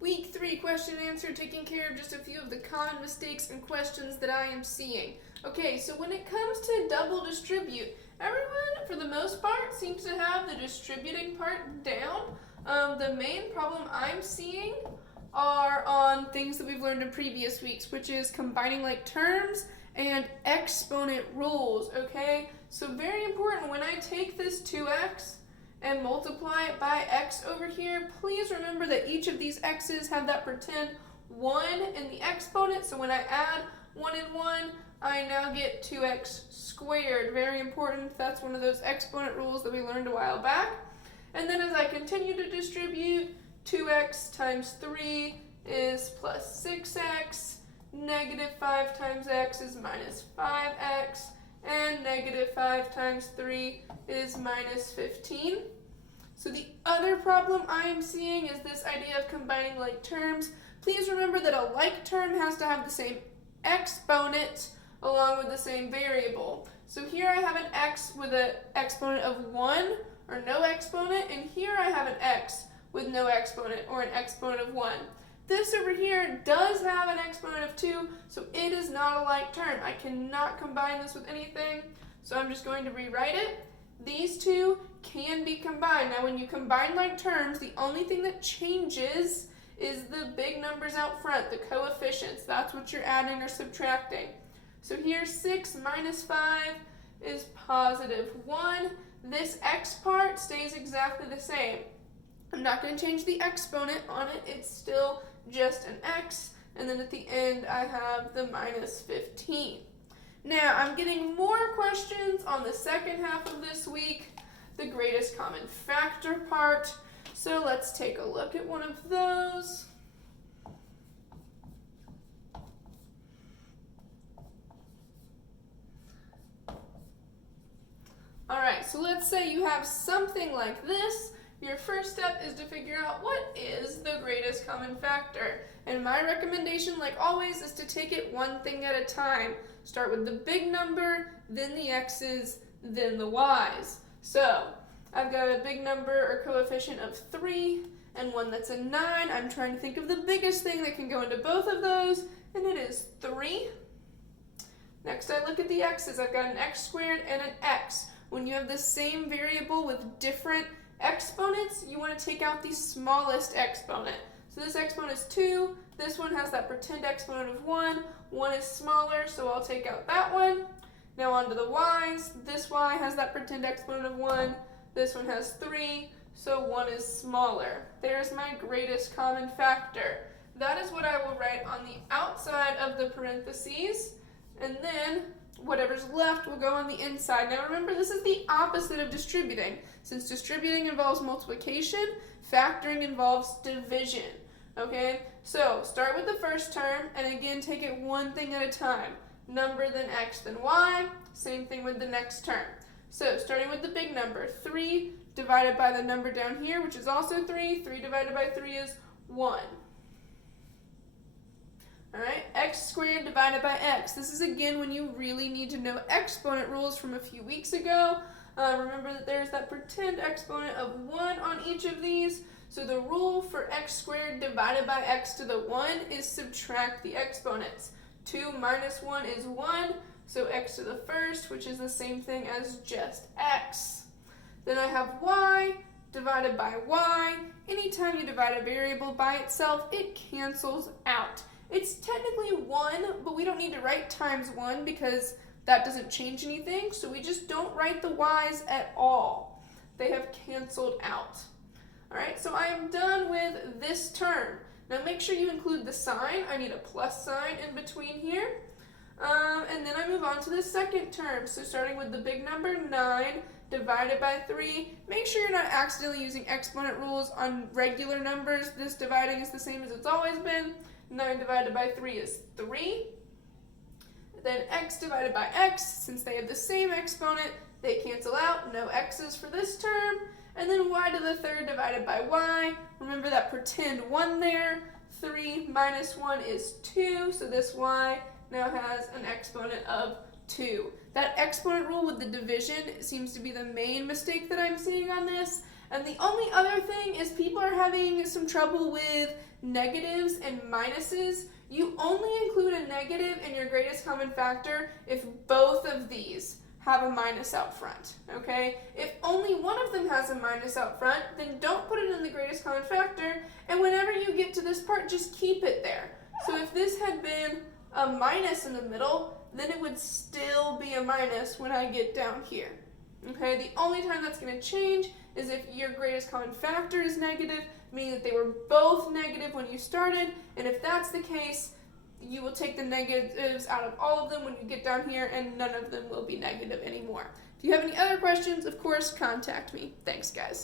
Week 3 question and answer, taking care of just a few of the common mistakes and questions that I am seeing. Okay, so when it comes to double distribute, everyone, for the most part, seems to have the distributing part down. The main problem I'm seeing are on things that we've learned in previous weeks, which is combining like terms and exponent rules, okay? So very important, when I take this 2x and multiply it by x over here, please remember that each of these x's have that pretend 1 in the exponent. So when I add 1 and 1, I now get 2x squared. Very important. That's one of those exponent rules that we learned a while back. And then as I continue to distribute, 2x times 3 is plus 6x, negative 5 times x is minus 5x, and negative 5 times 3 is minus 15. So the other problem I am seeing is this idea of combining like terms. Please remember that a like term has to have the same exponent along with the same variable. So here I have an x with an exponent of 1 or no exponent, and here I have an x with no exponent or an exponent of 1. This over here does have an exponent of 2, so it is not a like term. I cannot combine this with anything, so I'm just going to rewrite it. These two can be combined. Now when you combine like terms, the only thing that changes is the big numbers out front, the coefficients. That's what you're adding or subtracting. So here 6 minus 5 is positive 1. This x part stays exactly the same. I'm not going to change the exponent on it. It's still just an x. And then at the end, I have the minus 15. Now, I'm getting more questions on the second half of this week, the greatest common factor part. So let's take a look at one of those. All right, so let's say you have something like this. Your first step is to figure out what is the greatest common factor. And my recommendation, like always, is to take it one thing at a time. Start with the big number, then the x's, then the y's. So I've got a big number or coefficient of 3 and one that's a 9. I'm trying to think of the biggest thing that can go into both of those, and it is 3. Next, I look at the x's. I've got an x squared and an x. When you have the same variable with different exponents, you want to take out the smallest exponent. So this exponent is 2. This one has that pretend exponent of 1. 1 is smaller, so I'll take out that one. Now on to the y's. This y has that pretend exponent of 1. This one has 3, so 1 is smaller. There's my greatest common factor. That is what I will write on the outside of the parentheses, and then whatever's left will go on the inside. Now remember, this is the opposite of distributing. Since distributing involves multiplication, factoring involves division. Okay, so start with the first term, and again, take it one thing at a time. Number, then x, then y. Same thing with the next term. So starting with the big number, 3 divided by the number down here, which is also 3. 3 divided by 3 is 1. All right, x squared divided by x. This is again when you really need to know exponent rules from a few weeks ago. Remember that there's that pretend exponent of 1 on each of these. So the rule for x squared divided by x to the 1 is subtract the exponents. 2 minus 1 is 1, so x to the first, which is the same thing as just x. Then I have y divided by y. Anytime you divide a variable by itself, it cancels out. It's technically 1, but we don't need to write times 1 because that doesn't change anything, so we just don't write the y's at all. They have canceled out. All right, so I am done with this term. Now make sure you include the sign. I need a plus sign in between here. And then I move on to the second term. So starting with the big number 9 divided by 3. Make sure you're not accidentally using exponent rules on regular numbers. This dividing is the same as it's always been. 9 divided by 3 is 3. Then x divided by x, since they have the same exponent, they cancel out. No x's for this term. And then y to the third divided by y. Remember that pretend 1 there. 3 minus 1 is 2, so this y now has an exponent of 2. That exponent rule with the division seems to be the main mistake that I'm seeing on this. And the only other thing is people are having some trouble with negatives and minuses, you only include a negative in your greatest common factor if both of these have a minus out front, okay? If only one of them has a minus out front, then don't put it in the greatest common factor, and whenever you get to this part, just keep it there. So if this had been a minus in the middle, then it would still be a minus when I get down here, okay? The only time that's going to change is if your greatest common factor is negative, meaning that they were both negative when you started, and if that's the case, you will take the negatives out of all of them when you get down here, and none of them will be negative anymore. If you have any other questions, of course, contact me. Thanks, guys.